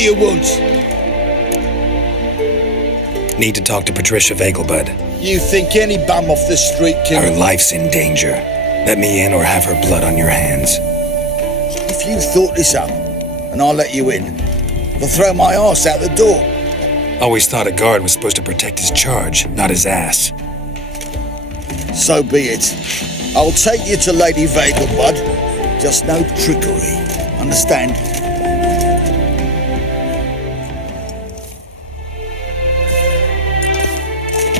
do you want? Need to talk to Patricia Vegelbud. You think any bum off the street can... Her life's in danger. Let me in or have her blood on your hands. If you thought this up, and I'll let you in, I'll throw my arse out the door. Always thought a guard was supposed to protect his charge, not his ass. So be it. I'll take you to Lady Vegelbud. Just no trickery. Understand?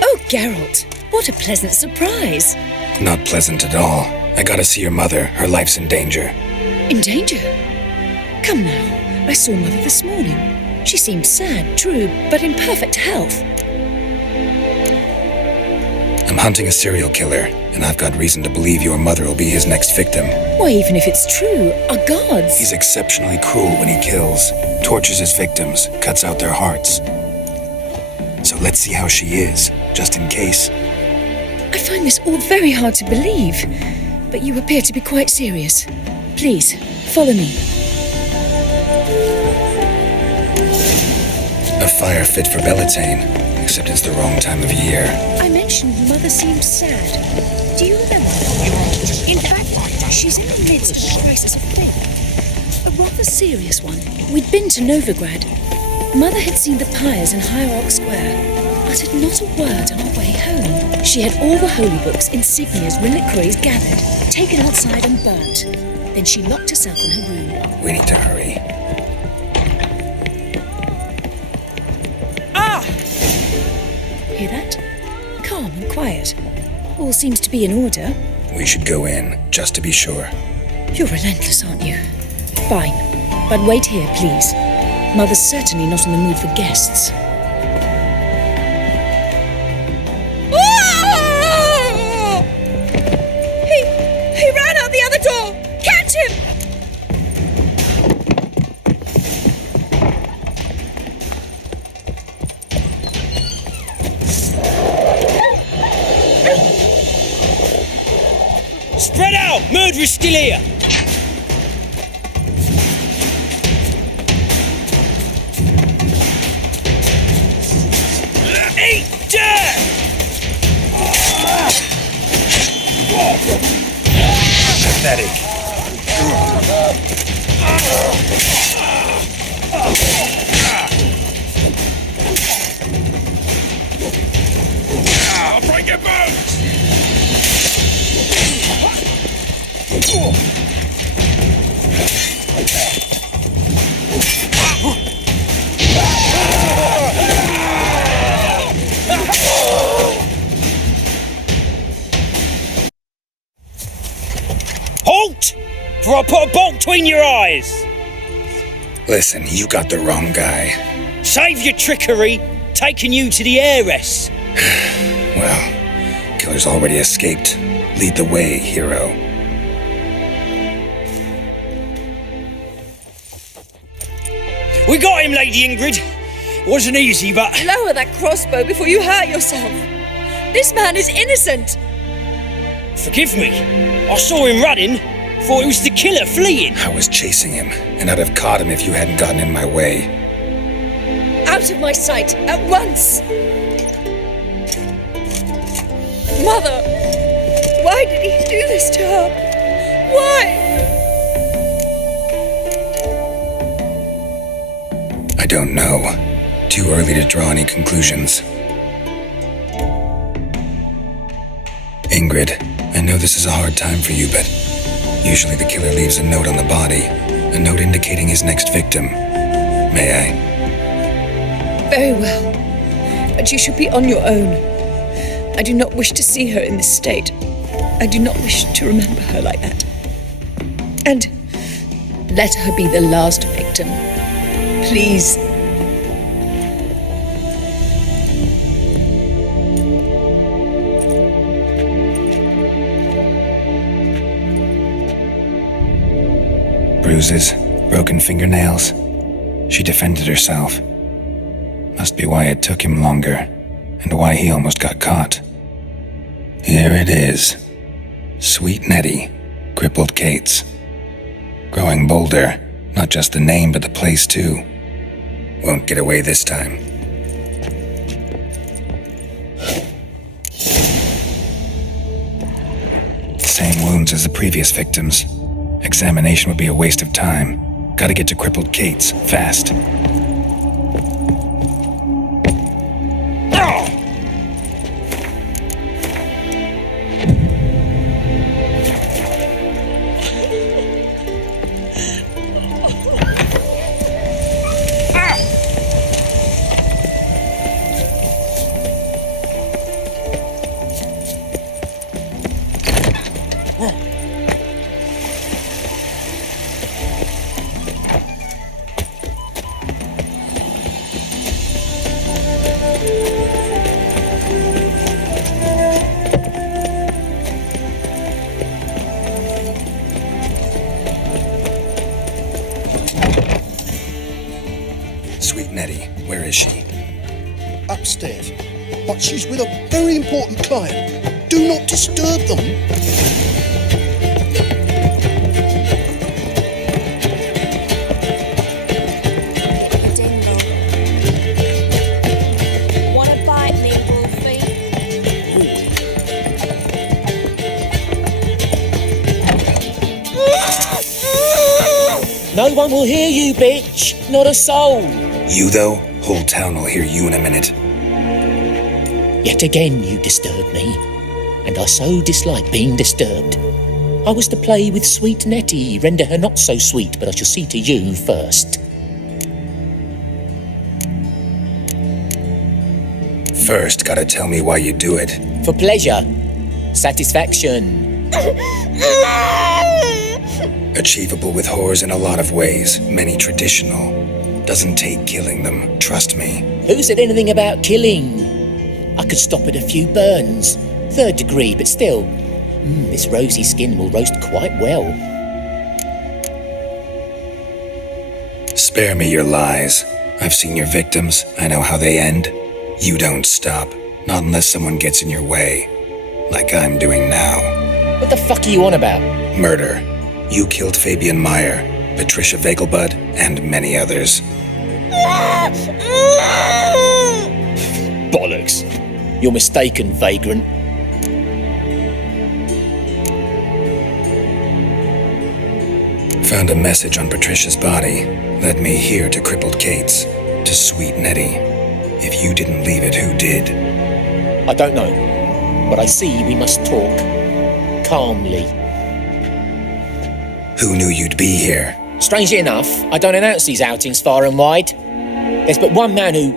Oh, Geralt, what a pleasant surprise. Not pleasant at all. I gotta see your mother. Her life's in danger. In danger? Come now, I saw Mother this morning. She seemed sad, true, but in perfect health. I'm hunting a serial killer, and I've got reason to believe your mother will be his next victim. Why, even if it's true, our gods... He's exceptionally cruel when he kills, tortures his victims, cuts out their hearts. So let's see how she is, just in case. I find this all very hard to believe, but you appear to be quite serious. Please, follow me. A fire fit for Bellatane, except it's the wrong time of year. I mentioned Mother seemed sad. Do you remember? In fact, she's in the midst of a crisis of faith. A rather serious one. We'd been to Novigrad. Mother had seen the pyres in Hierarch Square, uttered not a word on our way home. She had all the holy books, insignias, reliquaries gathered, taken outside and burnt. Then she locked herself in her room. We need to hurry. Hear that? Calm and quiet. All seems to be in order. We should go in, just to be sure. You're relentless, aren't you? Fine. But wait here, please. Mother's certainly not in the mood for guests. He ran out the other door! Catch him! Spread out! Murderer's still here! Eat dirt! Pathetic. I'll break your bones! Halt! For I'll put a bolt between your eyes! Listen, you got the wrong guy. Save your trickery, taking you to the heiress. Well, killer's already escaped. Lead the way, hero. We got him, Lady Ingrid. Wasn't easy, but... Lower that crossbow before you hurt yourself. This man is innocent. Forgive me. I saw him running. Thought it was the killer fleeing. I was chasing him, and I'd have caught him if you hadn't gotten in my way. Out of my sight, at once. Mother, why did he do this to her? Why? I don't know. Too early to draw any conclusions. Ingrid, I know this is a hard time for you, but usually the killer leaves a note on the body, a note indicating his next victim. May I? Very well. But you should be on your own. I do not wish to see her in this state. I do not wish to remember her like that. And let her be the last victim. Please. Bruises, broken fingernails. She defended herself. Must be why it took him longer, and why he almost got caught. Here it is. Sweet Nettie, crippled Kate's. Growing bolder, not just the name but the place too. Won't get away this time. Same wounds as the previous victims. Examination would be a waste of time. Gotta get to Crippled Kate's, fast. Sweet Nettie, where is she? Upstairs. But she's with a very important client. Do not disturb them. Dingo. Wanna bite me, Wolfie? No one will hear you, bitch. Not a soul. You, though? Whole town will hear you in a minute. Yet again you disturb me, and I so dislike being disturbed. I was to play with sweet Nettie, render her not so sweet, but I shall see to you first. First, gotta tell me why you do it. For pleasure, satisfaction. Achievable with whores in a lot of ways, many traditional. Doesn't take killing them, trust me. Who said anything about killing? I could stop at a few burns. 3rd degree, but still. This rosy skin will roast quite well. Spare me your lies. I've seen your victims, I know how they end. You don't stop, not unless someone gets in your way. Like I'm doing now. What the fuck are you on about? Murder. You killed Fabian Meyer, Patricia Vegelbud, and many others. Bollocks. You're mistaken, vagrant. Found a message on Patricia's body. Led me here to Crippled Kate's, to Sweet Nettie. If you didn't leave it, who did? I don't know, but I see we must talk. Calmly. Who knew you'd be here? Strangely enough, I don't announce these outings far and wide. There's but one man who...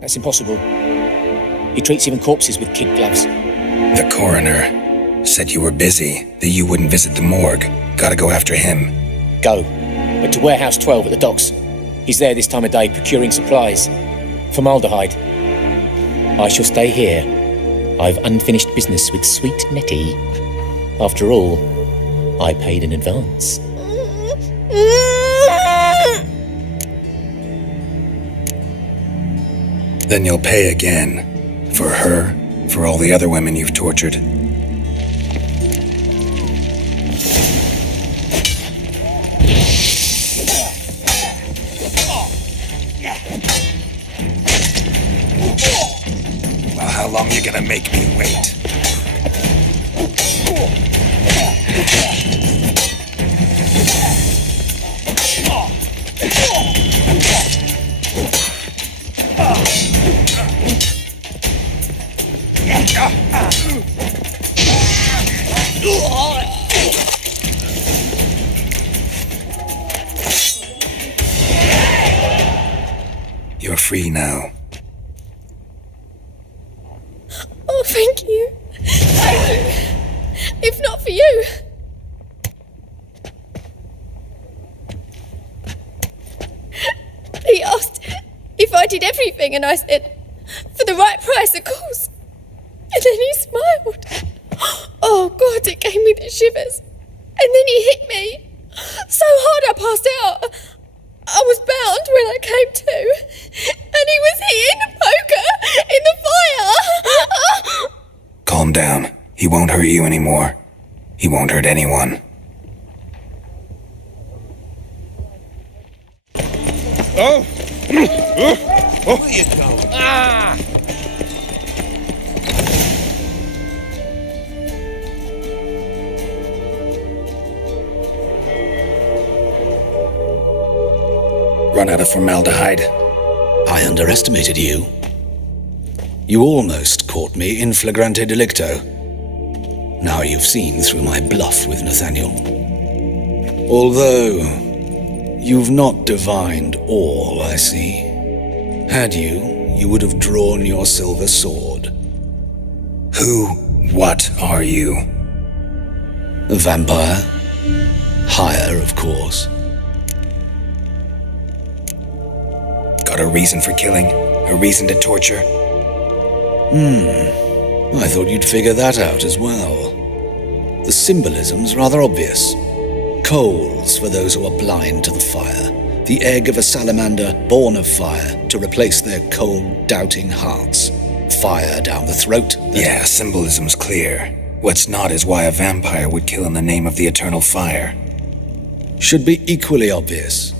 That's impossible. He treats even corpses with kid gloves. The coroner said you were busy, that you wouldn't visit the morgue. Gotta go after him. Go. But to Warehouse 12 at the docks. He's there this time of day procuring supplies. Formaldehyde. I shall stay here. I've unfinished business with sweet Nettie. After all, I paid in advance. Then you'll pay again. For her, for all the other women you've tortured. Well, how long you gonna make me wait? You're free now. Oh, thank you. Thank you. If not for you. He asked if I did everything, and I said, for the right price, of course. And then he smiled. Oh, God, it gave me the shivers. And then he hit me so hard I passed out. I was bound when I came to. And he was hitting the poker in the fire. Calm down. He won't hurt you anymore. He won't hurt anyone. Oh, Where you going? Ah! Run out of formaldehyde. I underestimated you. You almost caught me in flagrante delicto. Now you've seen through my bluff with Nathaniel. Although, you've not divined all, I see. Had you, you would have drawn your silver sword. What are you? A vampire? Higher, of course. Got a reason for killing? A reason to torture? I thought you'd figure that out as well. The symbolism's rather obvious. Coals for those who are blind to the fire. The egg of a salamander born of fire to replace their cold, doubting hearts. Fire down the throat. Yeah, symbolism's clear. What's not is why a vampire would kill in the name of the eternal fire. Should be equally obvious.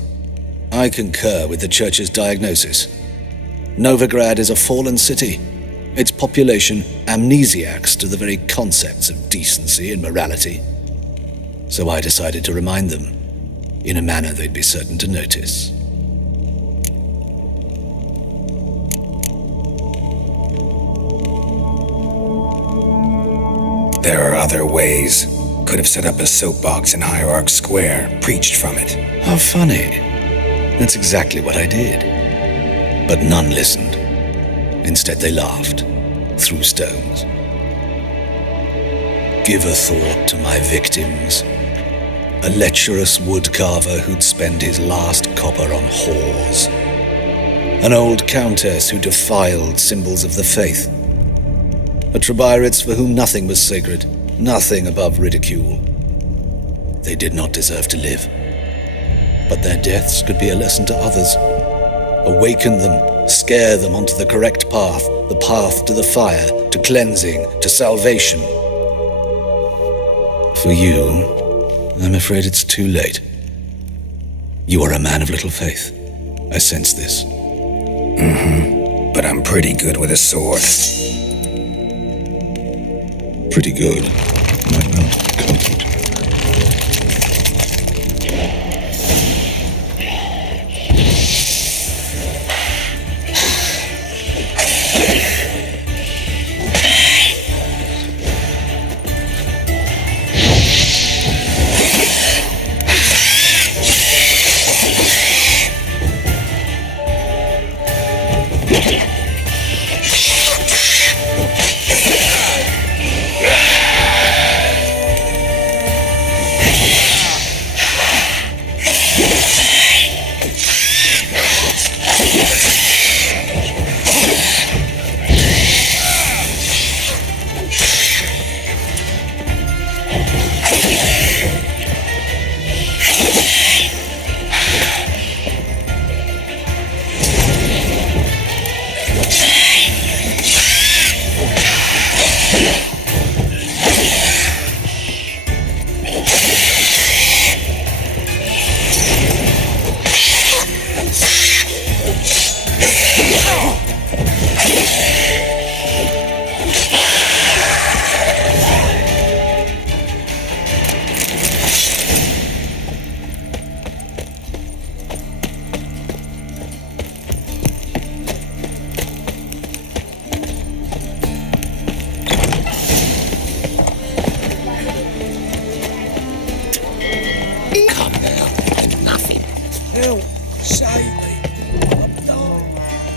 I concur with the Church's diagnosis. Novigrad is a fallen city. Its population amnesiacs to the very concepts of decency and morality. So I decided to remind them, in a manner they'd be certain to notice. There are other ways. Could have set up a soapbox in Hierarch Square, preached from it. How funny. That's exactly what I did. But none listened. Instead, they laughed, threw stones. Give a thought to my victims. A lecherous woodcarver who'd spend his last copper on whores. An old countess who defiled symbols of the faith. A Trebirates for whom nothing was sacred, nothing above ridicule. They did not deserve to live. But their deaths could be a lesson to others. Awaken them, scare them onto the correct path, the path to the fire, to cleansing, to salvation. For you, I'm afraid it's too late. You are a man of little faith. I sense this. But I'm pretty good with a sword. Pretty good. Might not cut it.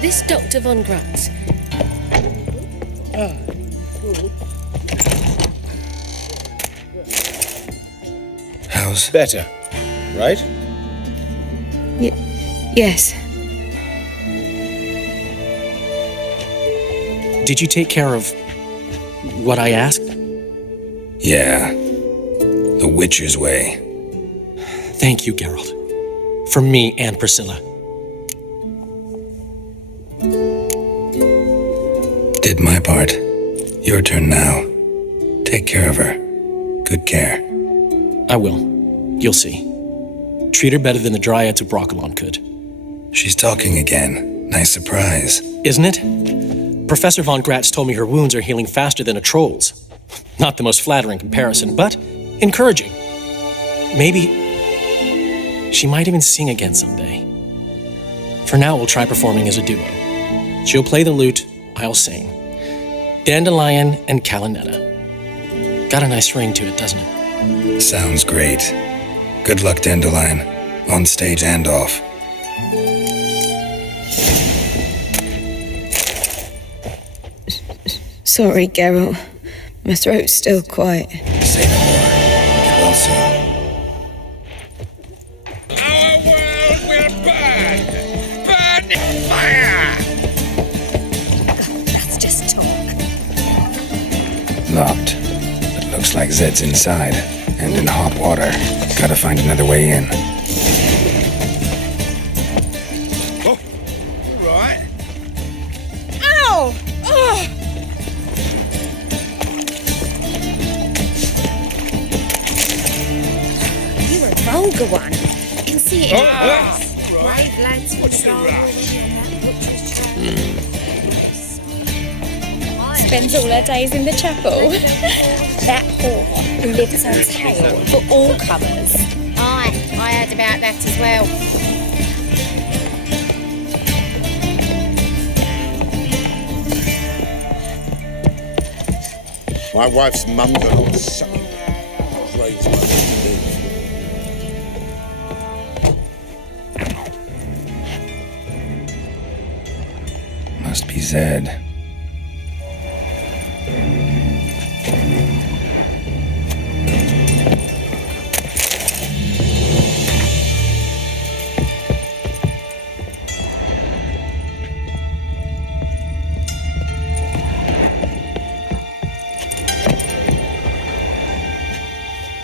This Dr. von Gratz. How's... Better, right? Yes. Did you take care of what I asked? Yeah. The Witcher's way. Thank you, Geralt. For me and Priscilla. Did my part. Your turn now. Take care of her. Good care. I will. You'll see. Treat her better than the Dryads of Brokilon could. She's talking again. Nice surprise. Isn't it? Professor Von Gratz told me her wounds are healing faster than a troll's. Not the most flattering comparison, but encouraging. Maybe she might even sing again someday. For now, we'll try performing as a duo. She'll play the lute, I'll sing. Dandelion and Calinetta. Got a nice ring to it, doesn't it? Sounds great. Good luck, Dandelion. On stage and off. Sorry, Geralt. My throat's still quiet. Say no more. Get well soon. Our world will burn! Burn in fire! That's just talk. Locked. But looks like Zed's inside. And in hot water. Gotta find another way in. Oh, right. Ow! Oh! You're a vulgar one. I can see it in your eyes. Brave lads. What's the rush? Spends all her days in the chapel. That whore who lifts her tail for all comers. Aye, I heard about that as well. My wife's mum got all sucking. Crazy one to Must be Zed.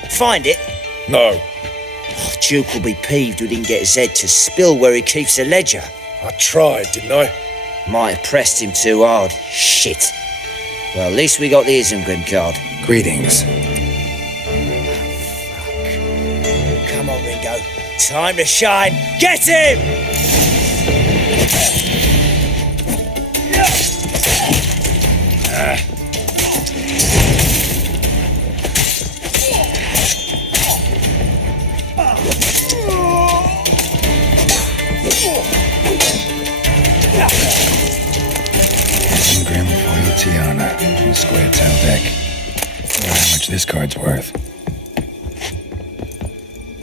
Find it? No. Duke will be peeved we didn't get Zed to spill where he keeps the ledger. I tried, didn't I? Might have pressed him too hard. Shit. Well, at least we got the Isengrim card. Greetings. Come on, Ringo. Time to shine. Get him! Isengrim Foil Tiana. On the square tail deck. Wonder how much this card's worth.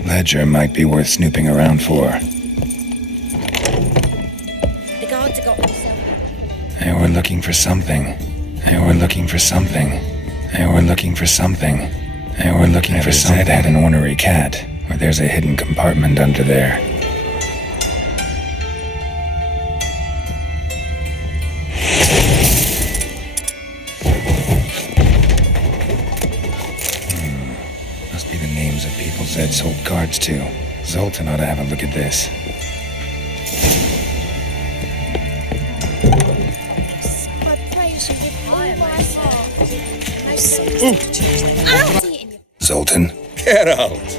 Ledger might be worth snooping around for. The guards have got themselves. They were looking for something. They were looking for something. They were looking for something. They were looking for something. Zed had an ornery cat, or there's a hidden compartment under there. Must be the names of people Zed sold cards to. Zoltan ought to have a look at this. I praise you with all my heart. I see it. Zoltan, Geralt,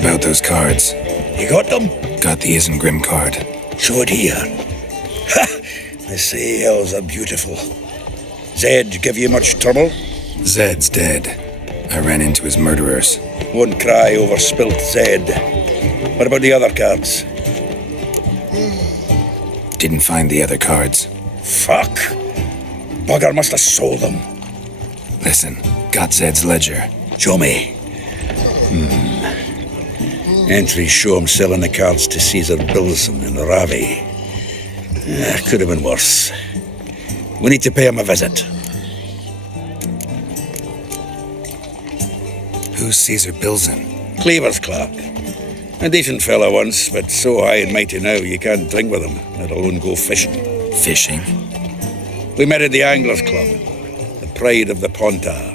about those cards. you got them? Got the Isengrim card. Show it here. Ha! The sails are beautiful. Zed give you much trouble? Zed's dead. I ran into his murderers. Won't cry over spilt Zed. What about the other cards? Didn't find the other cards. Fuck. Bugger must have sold them. Listen, got Zed's ledger. Show me. Entries show him selling the cards to Caesar Bilson in Ravi. Could have been worse. We need to pay him a visit. Who's Caesar Bilson? Cleaver's clerk. A decent fella once, but so high and mighty now you can't drink with him, let alone go fishing. Fishing? We met at the Anglers Club, the pride of the Pontar.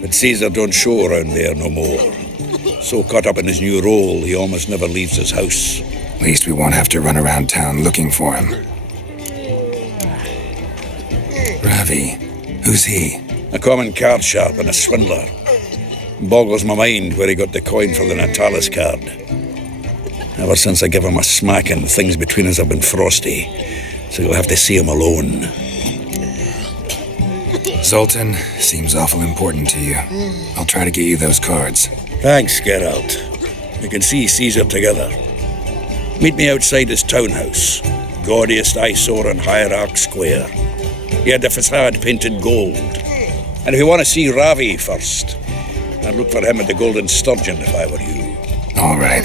But Caesar don't show around there no more. So caught up in his new role, he almost never leaves his house. At least we won't have to run around town looking for him. Ravi, who's he? A common card sharp and a swindler. Boggles my mind where he got the coin for the Natalis card. Ever since I gave him a smacking, things between us have been frosty. So you'll have to see him alone. Zoltan seems awful important to you. I'll try to get you those cards. Thanks, Geralt. We can see Caesar together. Meet me outside his townhouse. Gaudiest eyesore on Hierarch Square. He had the facade painted gold. And if you want to see Ravi first, I'd look for him at the Golden Sturgeon if I were you. All right.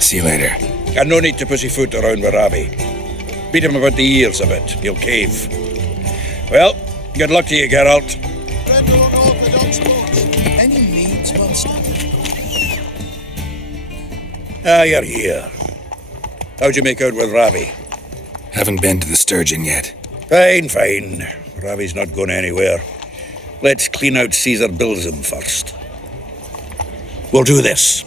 See you later. And no need to pussyfoot around with Ravi. Beat him about the ears a bit. He'll cave. Well, good luck to you, Geralt. Any needs, Monster? You're here. How'd you make out with Ravi? Haven't been to the Sturgeon yet. Fine. Ravi's not going anywhere. Let's clean out Caesar Bilzem first. We'll do this.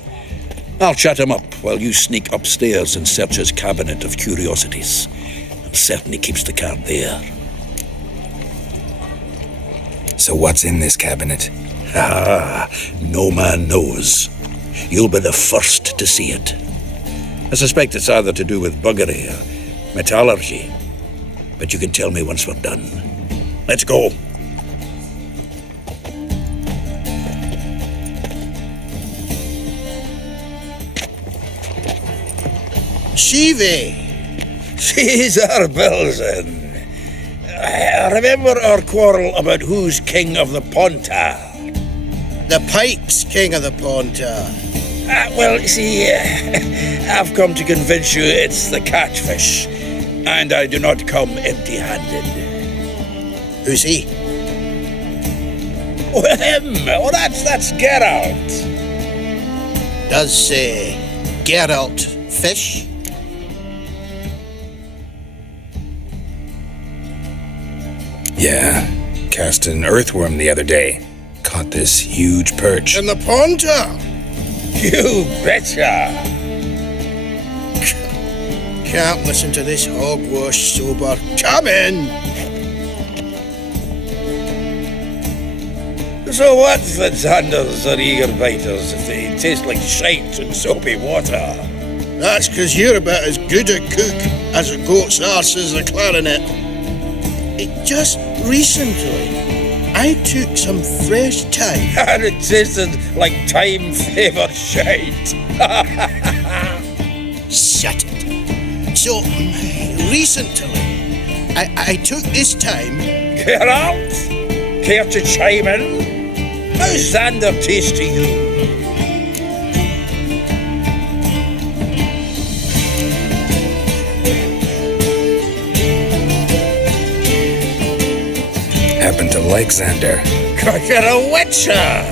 I'll chat him up while you sneak upstairs and search his cabinet of curiosities. I'm certain he keeps the card there. So what's in this cabinet? No man knows. You'll be the first to see it. I suspect it's either to do with buggery or metallurgy. But you can tell me once we're done. Let's go. Caesar Bilzem. Remember our quarrel about who's king of the Pontar? The Pike's king of the Pontar. Well, you see, I've come to convince you it's the catfish, and I do not come empty-handed. Who's he? Well, him. Oh, that's Geralt. Does Geralt fish? Yeah. Cast an earthworm the other day. Caught this huge perch. In the Pontar? You betcha. Can't listen to this hogwash sober. Come in! So what, Fitzhanders or eager biters, if they taste like shite and soapy water? That's 'cause you're about as good a cook as a goat's arse is a clarinet. Just recently, I took some fresh thyme. And it tasted like thyme-flavoured shite. Shut it. So, recently, I took this thyme. Geralt, care to chime in? How's Xander taste to you? Happen to like Xander. You're a witcher!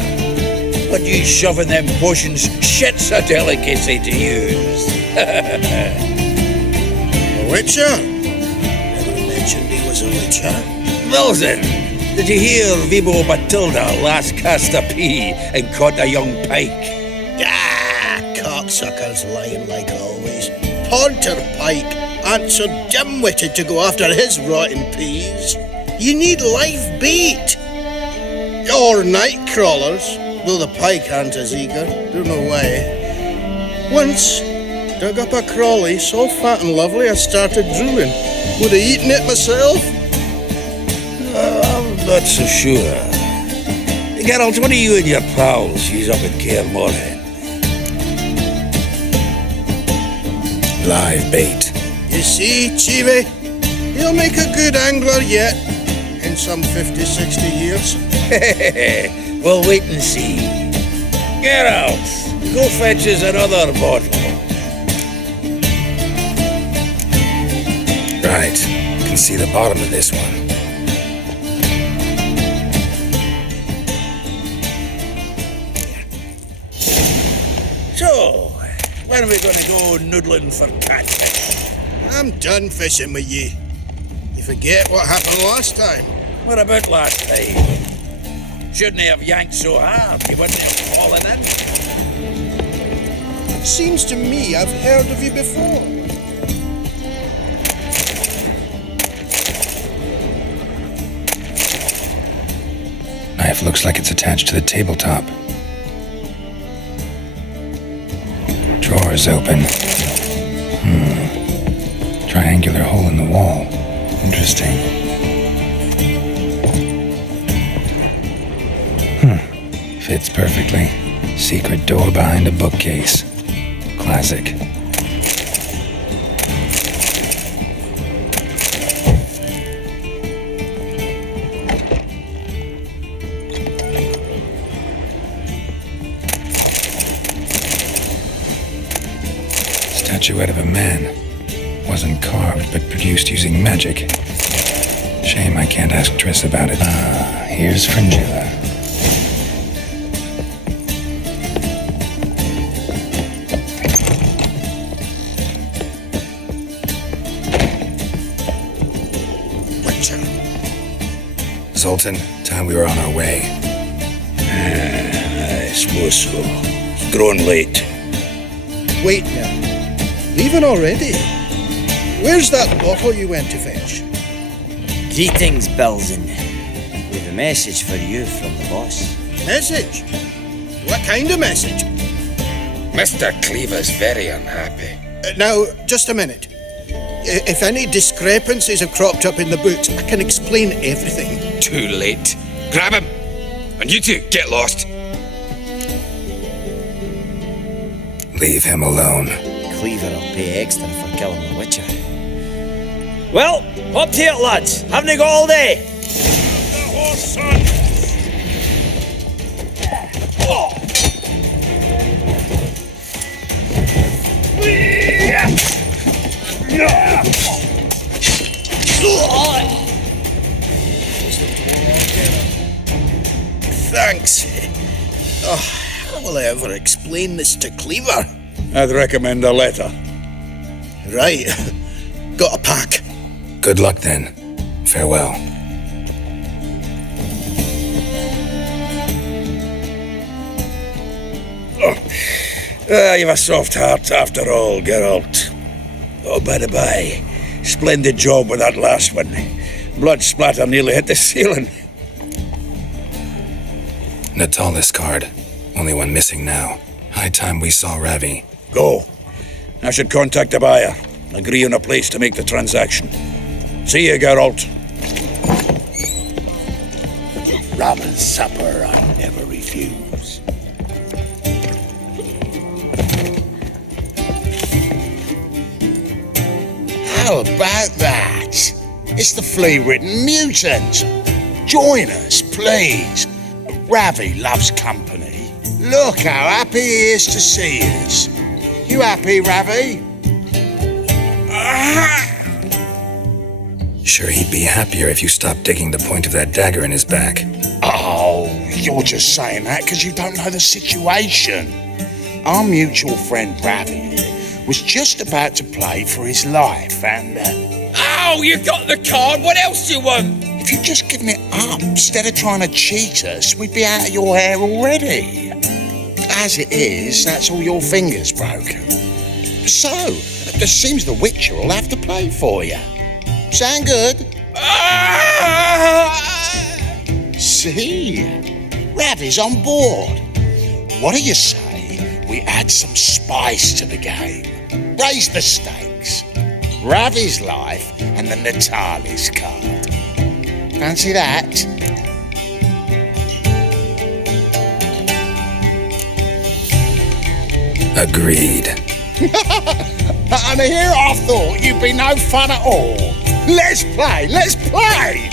But you shoving them potions, shit's a delicacy to use. A witcher? Never mentioned he was a witcher. Bilzem, did you hear Vibo Batilda last cast a pea and caught a young pike? Cocksuckers lying like always. Pontar Pike ain't so dim-witted to go after his rotten peas. You need live bait. Or night crawlers, though the pike aren't as eager. Don't know why. Once, dug up a crawly so fat and lovely I started drooling. Would have eaten it myself? I'm not so sure. Geralt, what are you and your pals use up in Kaer Morhen? Live bait. You see, Chibi, he'll make a good angler yet. In some 50, 60 years. We'll wait and see. Geralt, go fetch us another bottle. Right. Can see the bottom of this one. So, when are we going to go noodling for catfish? I'm done fishing with you. You forget what happened last time. What about last time? Shouldn't he have yanked so hard he wouldn't have fallen in? Seems to me I've heard of you before. Knife looks like it's attached to the tabletop. Drawer is open. Triangular hole in the wall. Interesting. Fits perfectly. Secret door behind a bookcase. Classic. Statuette of a man. Wasn't carved, but produced using magic. Shame I can't ask Triss about it. Ah, here's Fringilla. Witcher. Zoltan, time we were on our way. I suppose so. It's growing late. Wait now. Leaving already? Where's that bottle you went to fetch? Greetings, Belzen. We've a message for you from the boss. Message? What kind of message? Mr. Cleaver's very unhappy. Now, just a minute. If any discrepancies have cropped up in the books, I can explain everything. Too late. Grab him! And you two, get lost. Leave him alone. Cleaver will pay extra for killing the Witcher. Well, up to it, lads. Haven't you got all day? The horse, son! Thanks. Oh, how will I ever explain this to Cleaver? I'd recommend a letter. Right. Got a pack. Good luck then. Farewell. You've a soft heart after all, Geralt. Oh, by the by, splendid job with that last one. Blood splatter nearly hit the ceiling. Natalis card. Only one missing now. High time we saw Ravi. Go. I should contact the buyer. Agree on a place to make the transaction. See you, Geralt. Rum and supper I never refuse. How about that? It's the flea-ridden mutant. Join us, please. Ravi loves company. Look how happy he is to see us. You happy, Ravi? Sure, he'd be happier if you stopped digging the point of that dagger in his back. Oh, you're just saying that because you don't know the situation. Our mutual friend Ravi was just about to play for his life and... Oh, you got the card! What else do you want? If you'd just given it up instead of trying to cheat us, we'd be out of your hair already. As it is, that's all your fingers broken. So, it seems the Witcher will have to play for you. Sound good? See? Ravi's on board. What do you say we add some spice to the game? Raise the stakes. Ravi's life and the Natalis card. Fancy that? Agreed. And here I thought you'd be no fun at all. Let's play, let's play!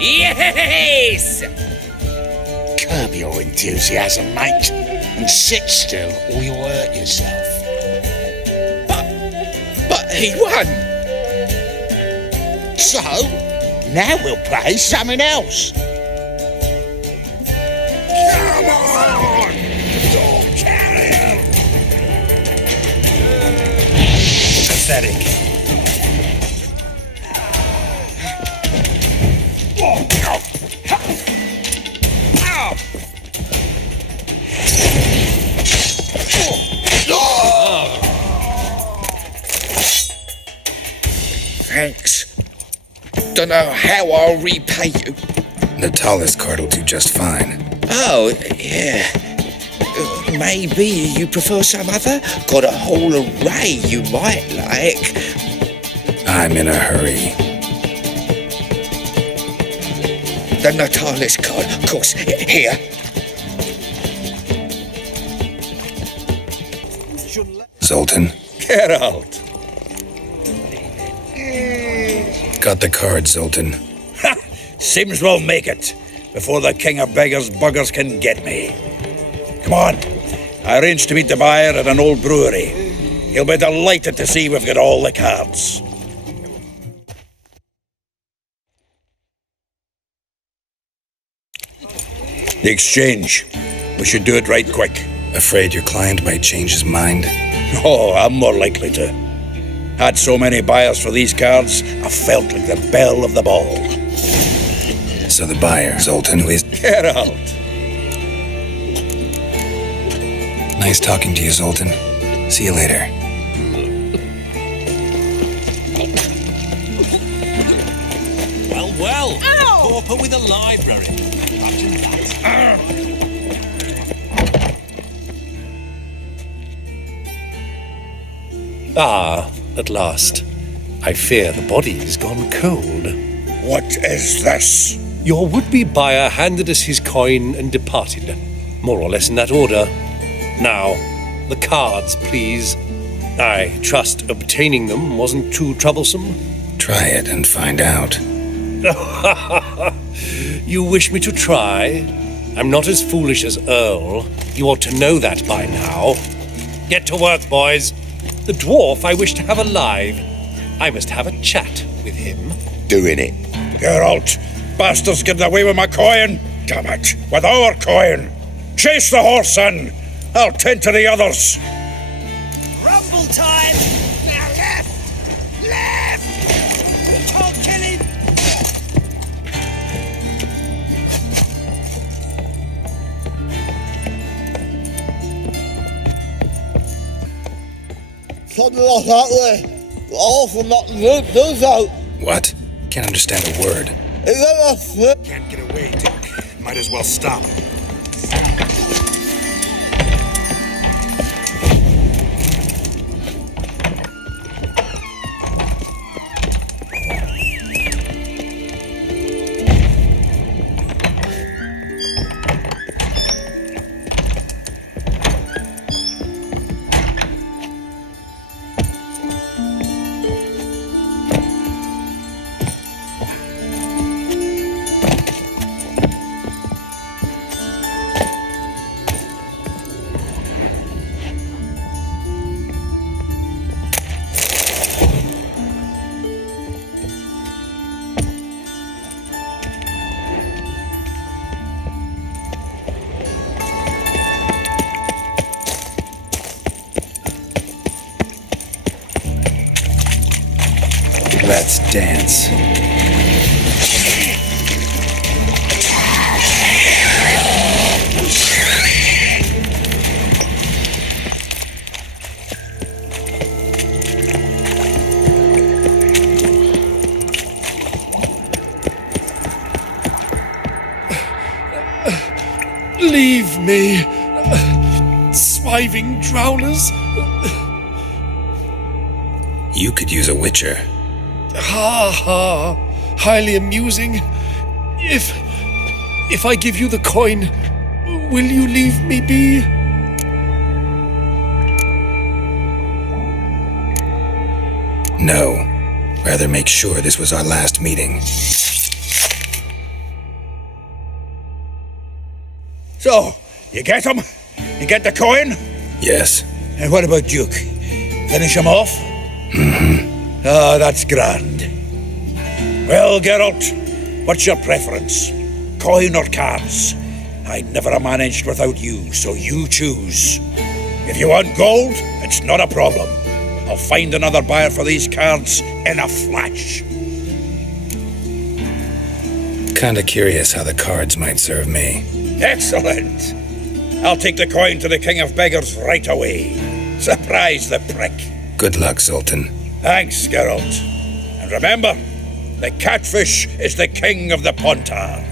Yes! Curb your enthusiasm, mate, and sit still or you'll hurt yourself. But he won! So, now we'll play something else. Come on! Don't carry him! Pathetic. Thanks. Dunno how I'll repay you. Natalis card will do just fine. Oh, yeah. Maybe you prefer some other? Got a whole array you might like. I'm in a hurry. The Natalis card, of course. Here. Zoltan, Geralt. got the card, Zoltan. Ha! Seems we'll make it before the king of beggars buggers can get me. Come on. I arranged to meet the buyer at an old brewery. He'll be delighted to see we've got all the cards. The exchange. We should do it right quick. Afraid your client might change his mind? Oh, I'm more likely to. Had so many buyers for these cards, I felt like the belle of the ball. So the buyer, Zoltan, who is... Geralt. Nice talking to you, Zoltan. See you later. Well. Pauper with a library. Ah, at last. I fear the body's gone cold. What is this? Your would-be buyer handed us his coin and departed, more or less in that order. Now, the cards, please. I trust obtaining them wasn't too troublesome. Try it and find out. You wish me to try? I'm not as foolish as Earl. You ought to know that by now. Get to work, boys. The dwarf I wish to have alive. I must have a chat with him. Doing it. Geralt, bastards getting away with my coin. Damn it, with our coin. Chase the horse in. I'll tend to the others. Rumble time! Now left! Left! Can't kill him! Something like that way. Awful not to do so. What? Can't understand a word. Is that a fit? Can't get away, Dick. Might as well stop. Let's dance. Leave me, swiving drowners. You could use a witcher. Ha ha, highly amusing. If I give you the coin, will you leave me be? No. Rather make sure this was our last meeting. So, you get him? You get the coin? Yes. And what about Duke? Finish him off? Mm-hmm. Ah, that's grand. Well, Geralt, what's your preference? Coin or cards? I'd never have managed without you, so you choose. If you want gold, it's not a problem. I'll find another buyer for these cards in a flash. Kinda curious how the cards might serve me. Excellent. I'll take the coin to the King of Beggars right away. Surprise the prick. Good luck, Sultan. Thanks, Geralt. And remember, the catfish is the king of the Pontar.